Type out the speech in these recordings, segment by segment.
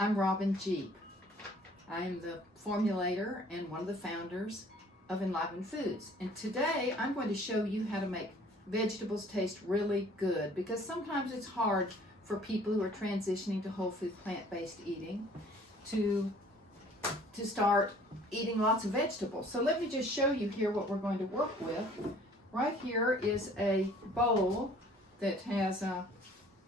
I'm Robin Jeep. I am the formulator and one of the founders of Enliven Foods. And today I'm going to show you how to make vegetables taste really good, because sometimes it's hard for people who are transitioning to whole food plant-based eating to start eating lots of vegetables. So let me just show you here what we're going to work with. Right here is a bowl that has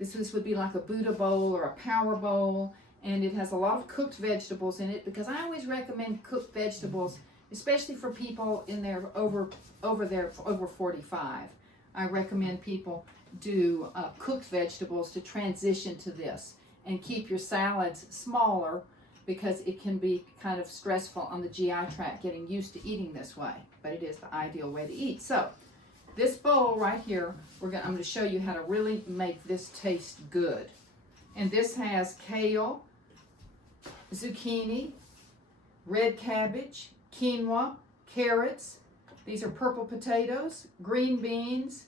this would be like a Buddha bowl or a power bowl, and it has a lot of cooked vegetables in it, because I always recommend cooked vegetables, especially for people in their over 45. I recommend people do cooked vegetables to transition to this, and keep your salads smaller, because it can be kind of stressful on the GI tract getting used to eating this way, but it is the ideal way to eat. So this bowl right here, I'm going to show you how to really make this taste good. And this has kale, zucchini, red cabbage, quinoa, carrots. These are purple potatoes, green beans,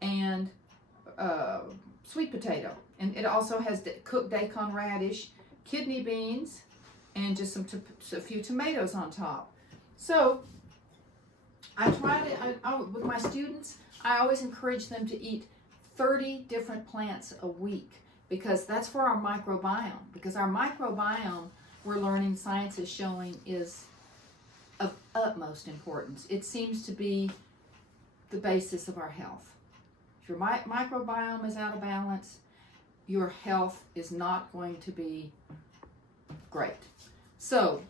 and sweet potato. And it also has cooked daikon radish, kidney beans, and just a few tomatoes on top. So I try to, with my students, I always encourage them to eat 30 different plants a week, because that's for our microbiome. Because our microbiome, we're learning, science is showing, is of utmost importance. It seems to be the basis of our health. If your microbiome is out of balance, your health is not going to be great. So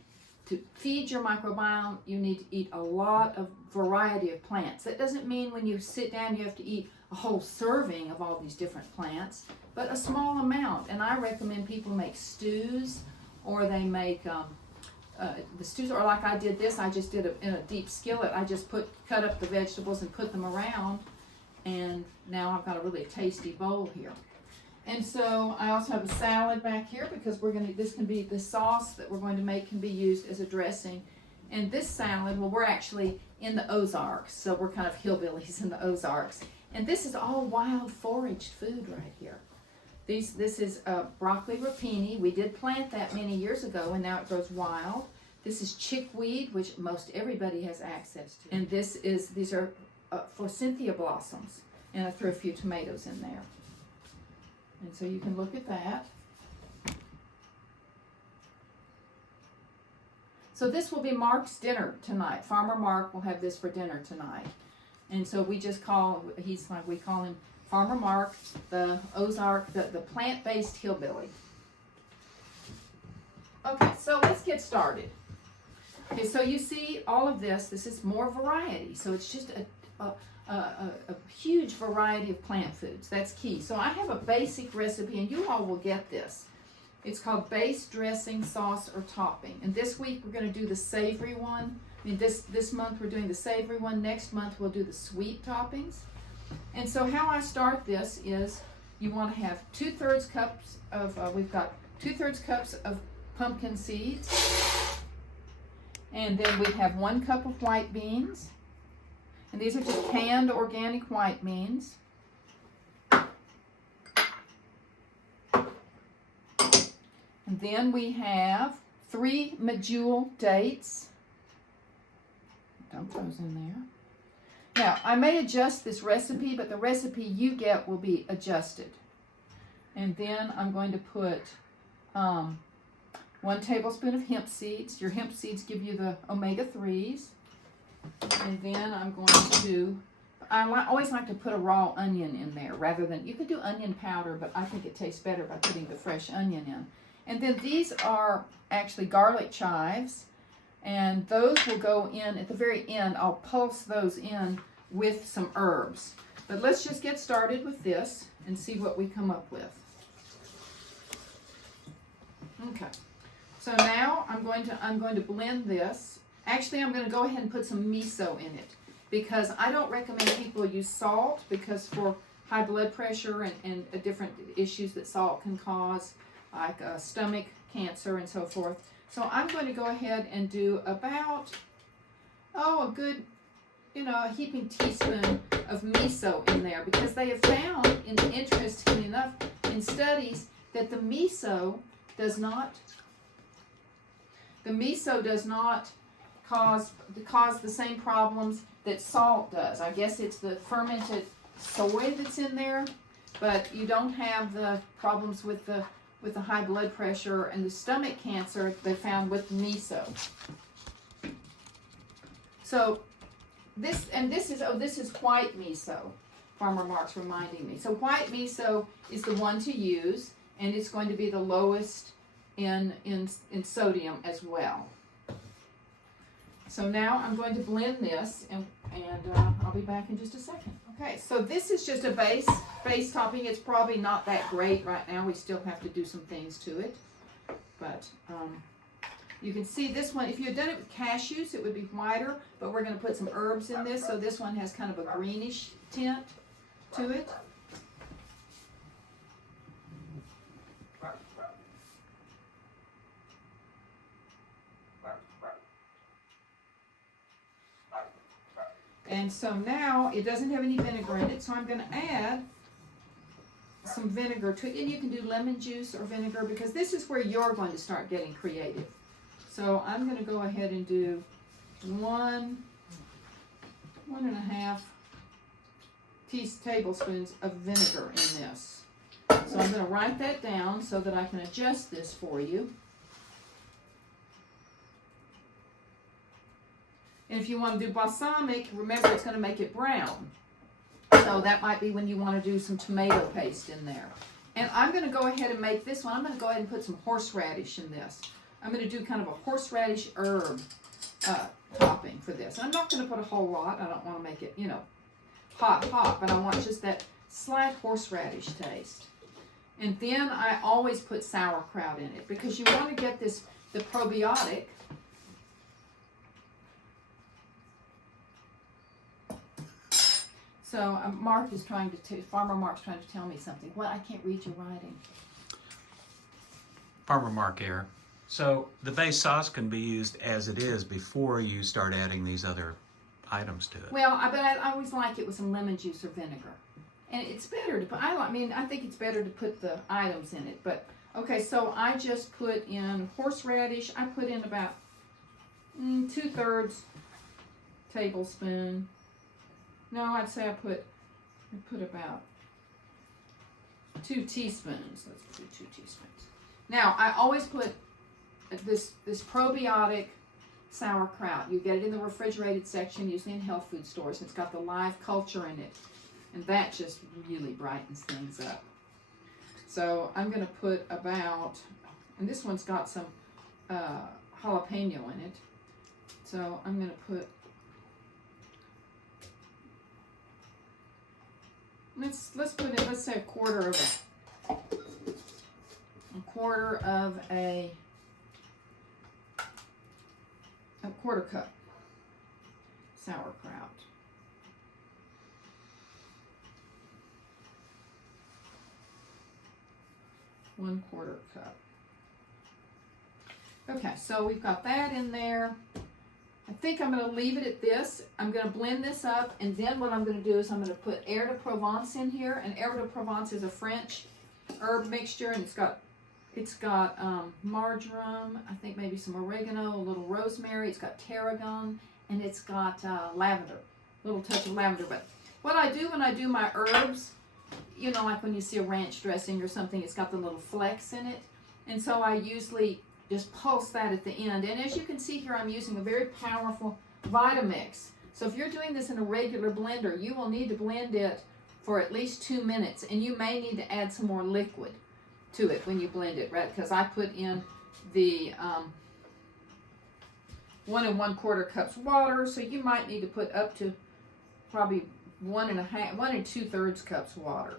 to feed your microbiome, you need to eat a lot of variety of plants. That doesn't mean when you sit down you have to eat a whole serving of all these different plants, but a small amount. And I recommend people make stews, or they make the stews, or like I did this, I just did it in a deep skillet. I just cut up the vegetables and put them around, and now I've got a really tasty bowl here. And so I also have a salad back here, because this can be the sauce that we're going to make can be used as a dressing. And this salad, well, we're actually in the Ozarks, so we're kind of hillbillies in the Ozarks. And this is all wild foraged food right here. This is broccoli rapini. We did plant that many years ago, and now it grows wild. This is chickweed, which most everybody has access to. And these are forsythia blossoms. And I threw a few tomatoes in there. And so you can look at that. So this will be Mark's dinner tonight. Farmer Mark will have this for dinner tonight. And so we just we call him Farmer Mark, the Ozark, the plant-based hillbilly. Okay, so let's get started. Okay, so you see all of this is more variety. So it's just a huge variety of plant foods. That's key. So I have a basic recipe, and you all will get this. It's called base dressing, sauce, or topping. And this week we're going to do the savory one. I mean, this month we're doing the savory one. Next month we'll do the sweet toppings. And so how I start this is, you want to have 2/3 cups of, we've got 2/3 cups of pumpkin seeds. And then we have 1 cup of white beans. And these are just canned organic white beans. And then we have 3 medjool dates. Dump those in there. Now, I may adjust this recipe, but the recipe you get will be adjusted. And then I'm going to put 1 tablespoon of hemp seeds. Your hemp seeds give you the omega-3s. And then I'm going to, I always like to put a raw onion in there, rather than, you could do onion powder, but I think it tastes better by putting the fresh onion in. And then these are actually garlic chives, and those will go in at the very end. I'll pulse those in with some herbs. But let's just get started with this and see what we come up with. Okay, so now I'm going to blend this. Actually, I'm going to go ahead and put some miso in it, because I don't recommend people use salt, because for high blood pressure and different issues that salt can cause, like stomach cancer and so forth. So I'm going to go ahead and do about, a good, a heaping teaspoon of miso in there, because they have found, interestingly enough, in studies, that the miso does not. The miso does not cause the same problems that salt does. I guess it's the fermented soy that's in there, but you don't have the problems with the high blood pressure and the stomach cancer they found with miso. So this is white miso. Farmer Mark's reminding me. So white miso is the one to use, and it's going to be the lowest in sodium as well. So now I'm going to blend this, and I'll be back in just a second. Okay, so this is just a base topping. It's probably not that great right now. We still have to do some things to it. But you can see this one, if you had done it with cashews, it would be whiter, but we're going to put some herbs in this, so this one has kind of a greenish tint to it. And so now it doesn't have any vinegar in it, so I'm going to add some vinegar to it. And you can do lemon juice or vinegar, because this is where you're going to start getting creative. So I'm going to go ahead and do 1.5 tablespoons of vinegar in this. So I'm going to write that down so that I can adjust this for you. And if you want to do balsamic, remember it's going to make it brown. So that might be when you want to do some tomato paste in there. And I'm going to go ahead and make this one. I'm going to go ahead and put some horseradish in this. I'm going to do kind of a horseradish herb topping for this. I'm not going to put a whole lot. I don't want to make it, hot, but I want just that slight horseradish taste. And then I always put sauerkraut in it, because you want to get the probiotic. So Farmer Mark's trying to tell me something. What? I can't read your writing. Farmer Mark here. So the base sauce can be used as it is before you start adding these other items to it. Well, I always like it with some lemon juice or vinegar. And it's better to put, I think it's better to put the items in it. But, okay, so I just put in horseradish. I put in about 2/3 tablespoon. No, I'd say I put about 2 teaspoons. Let's do 2 teaspoons. Now, I always put this probiotic sauerkraut. You get it in the refrigerated section, usually in health food stores. It's got the live culture in it, and that just really brightens things up. So I'm going to put about, and this one's got some jalapeno in it. So I'm going to put, let's say a quarter cup sauerkraut. One-quarter cup. Okay, so we've got that in there. I think I'm going to leave it at this. I'm going to blend this up, and then what I'm going to do is I'm going to put Air de Provence in here. And Air de Provence is a French herb mixture, and it's got marjoram, I think maybe some oregano, a little rosemary. It's got tarragon, and it's got lavender, a little touch of lavender. But what I do when I do my herbs, like when you see a ranch dressing or something, it's got the little flecks in it. And so I usually just pulse that at the end. And as you can see here, I'm using a very powerful Vitamix. So if you're doing this in a regular blender, you will need to blend it for at least 2 minutes. And you may need to add some more liquid to it when you blend it, right? Because I put in the 1 1/4 cups water. So you might need to put up to probably 1 2/3 cups water.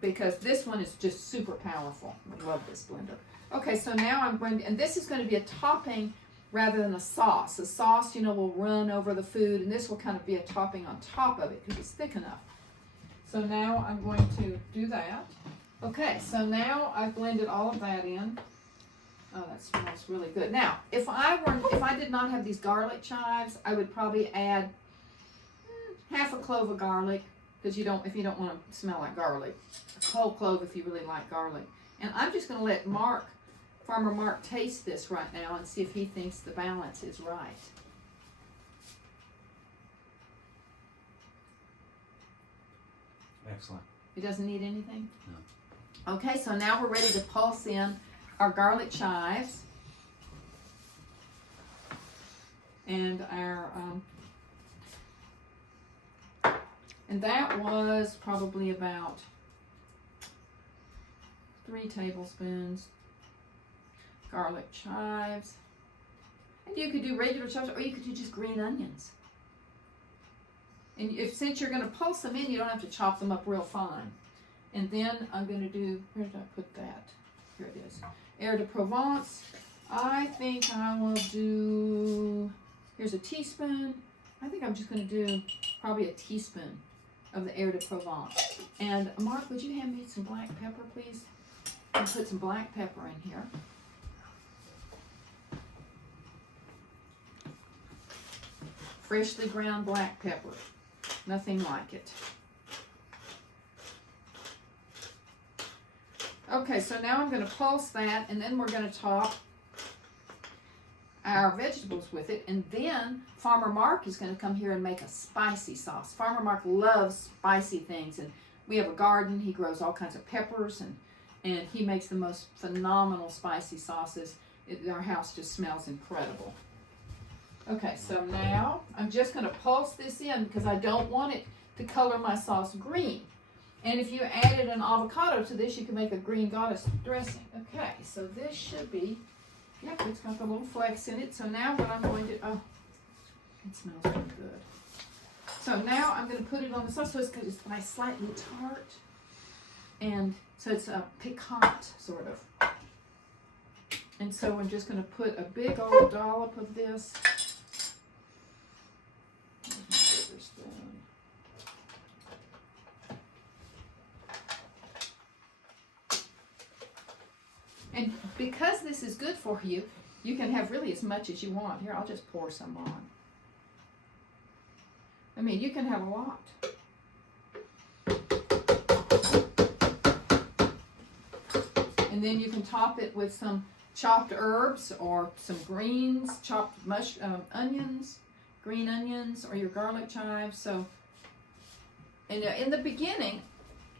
Because this one is just super powerful. I love this blender. Okay, so now I'm going to, and this is going to be a topping rather than a sauce. A sauce, will run over the food, and this will kind of be a topping on top of it because it's thick enough. So now I'm going to do that. Okay, so now I've blended all of that in. Oh, that smells really good. Now, if I did not have these garlic chives, I would probably add half a clove of garlic, because if you don't want to smell like garlic. Whole clove if you really like garlic. And I'm just going to let Farmer Mark taste this right now and see if he thinks the balance is right. Excellent. He doesn't need anything? No. Okay, so now we're ready to pulse in our garlic chives and our and that was probably about 3 tablespoons garlic chives. And you could do regular chives or you could do just green onions. And since you're going to pulse them in, you don't have to chop them up real fine. And then I'm going to do, where did I put that? Here it is. Air de Provence. I think I will do, here's a teaspoon. I think I'm just going to do probably a teaspoon of the Air de Provence. And Mark, would you hand me some black pepper, please? I'll put some black pepper in here. Freshly ground black pepper. Nothing like it. Okay, so now I'm going to pulse that, and then we're going to top our vegetables with it, and then Farmer Mark is going to come here and make a spicy sauce. Farmer Mark loves spicy things, and we have a garden. He grows all kinds of peppers, and he makes the most phenomenal spicy sauces. Our house just smells incredible. Okay, so now I'm just going to pulse this in because I don't want it to color my sauce green. And if you added an avocado to this, you can make a green goddess dressing. Okay, so this should be, yep, it's got the little flecks in it. So now what I'm going to, oh, it smells really good. So now I'm going to put it on the sauce. So it's like slightly tart. And so it's a piquant, sort of. And so I'm just going to put a big old dollop of this. And because this is good for you, you can have really as much as you want. Here, I'll just pour some on. I mean, you can have a lot. And then you can top it with some chopped herbs or some greens, chopped onions, green onions, or your garlic chives. So, and in the beginning,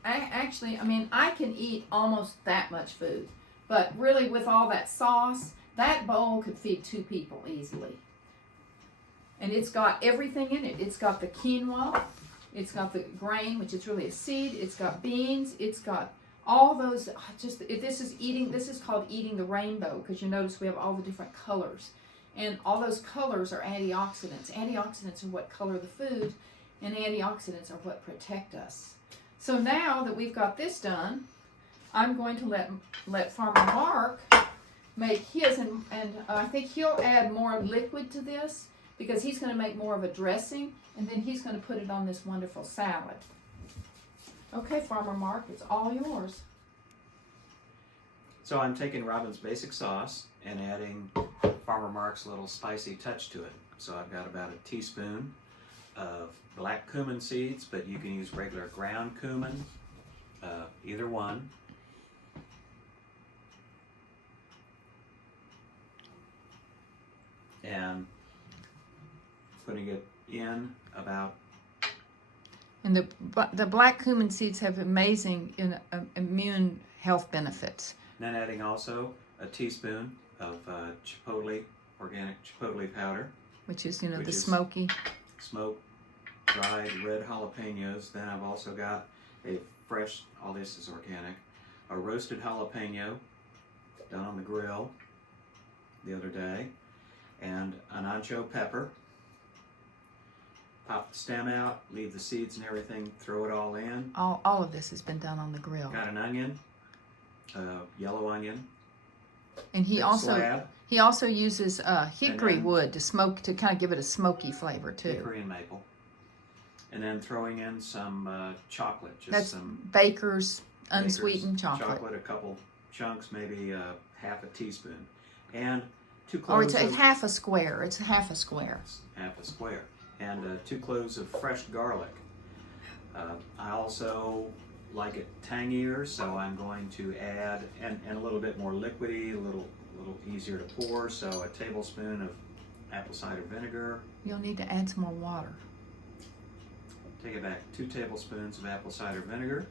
I can eat almost that much food. But really, with all that sauce, that bowl could feed 2 people easily. And it's got everything in it. It's got the quinoa. It's got the grain, which is really a seed. It's got beans. It's got all those. This is called eating the rainbow, because you notice we have all the different colors. And all those colors are antioxidants. Antioxidants are what color the food, and antioxidants are what protect us. So now that we've got this done, I'm going to let Farmer Mark make his, and I think he'll add more liquid to this because he's going to make more of a dressing, and then he's going to put it on this wonderful salad. Okay, Farmer Mark, it's all yours. So I'm taking Robin's basic sauce and adding Farmer Mark's little spicy touch to it. So I've got about a teaspoon of black cumin seeds, but you can use regular ground cumin, either one. And putting it in about. And the black cumin seeds have amazing immune health benefits. Then adding also a teaspoon of organic chipotle powder, which is the smoky. Smoked dried red jalapenos. Then I've also got a fresh, all this is organic, a roasted jalapeno done on the grill the other day, and an ancho pepper. Pop the stem out, leave the seeds and everything, throw it all in. All of this has been done on the grill. Got an onion, yellow onion. And he also uses hickory wood to kind of give it a smoky flavor too. Hickory and maple. And then throwing in some chocolate, That's Baker's unsweetened chocolate. Chocolate, a couple chunks, maybe half a teaspoon, and 2 cloves. It's half a square. It's half a square. Half a square, and 2 cloves of fresh garlic. I also like it tangier, so I'm going to add, and a little bit more liquidy, a little easier to pour, so a tablespoon of apple cider vinegar. You'll need to add some more water. Take it back, 2 tablespoons of apple cider vinegar.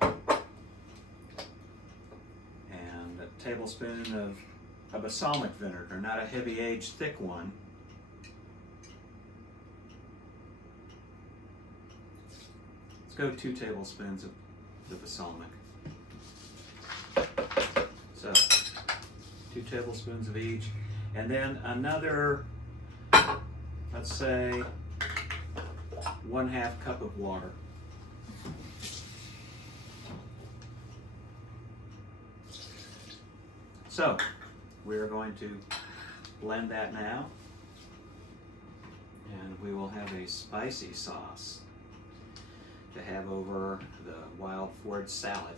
And a tablespoon of balsamic vinegar, not a heavy aged thick one. Let's go 2 tablespoons of the balsamic. So 2 tablespoons of each. And then another, let's say, 1/2 cup of water. So we're going to blend that now, and we will have a spicy sauce to have over the wild forage salad.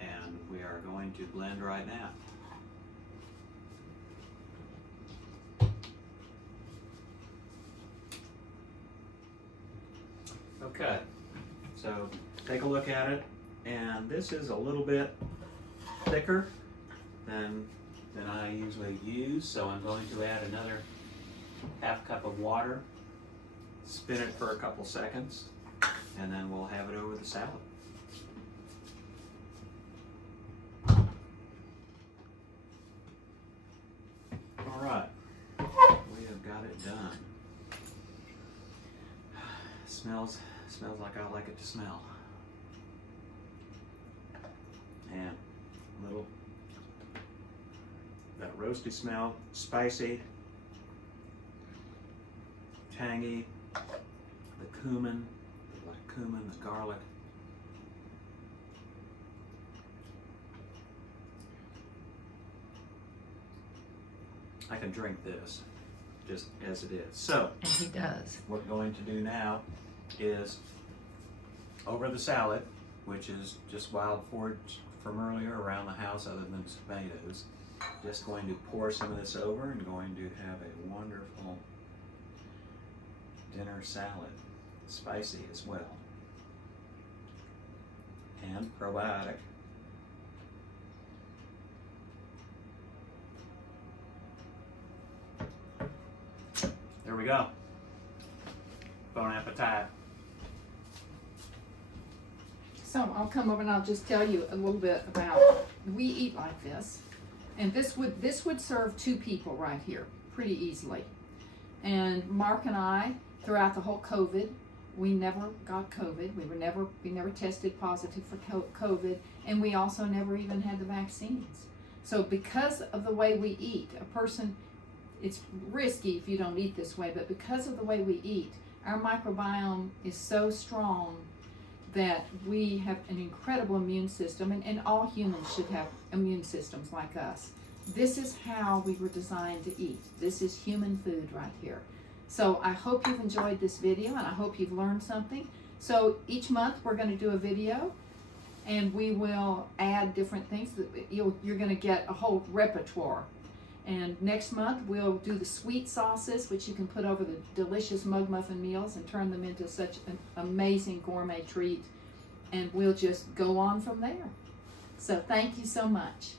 And we are going to blend right now. Okay, so take a look at it, and this is a little bit thicker than I usually use, so I'm going to add another 1/2 cup of water, spin it for a couple seconds, and then we'll have it over the salad. All right, we have got it done. Smells like I like it to smell. And a little, that roasty smell, spicy, tangy, the cumin, the black cumin, the garlic. I can drink this just as it is. So, And he does. what we're going to do now is over the salad, which is just wild forage from earlier around the house other than tomatoes, just going to pour some of this over and going to have a wonderful dinner salad, spicy as well, and probiotic. There we go. Bon appetit. So I'll come over and I'll just tell you a little bit about, we eat like this. And this would serve 2 people right here pretty easily. And Mark and I, throughout the whole COVID, we never got COVID. We never tested positive for COVID, and we also never even had the vaccines. So because of the way we eat, it's risky if you don't eat this way, but because of the way we eat, our microbiome is so strong that we have an incredible immune system, and all humans should have immune systems like us. This is how we were designed to eat. This is human food right here. So I hope you've enjoyed this video, and I hope you've learned something. So each month we're going to do a video, and we will add different things. You're going to get a whole repertoire. And next month we'll do the sweet sauces, which you can put over the delicious mug muffin meals and turn them into such an amazing gourmet treat. And we'll just go on from there. So thank you so much.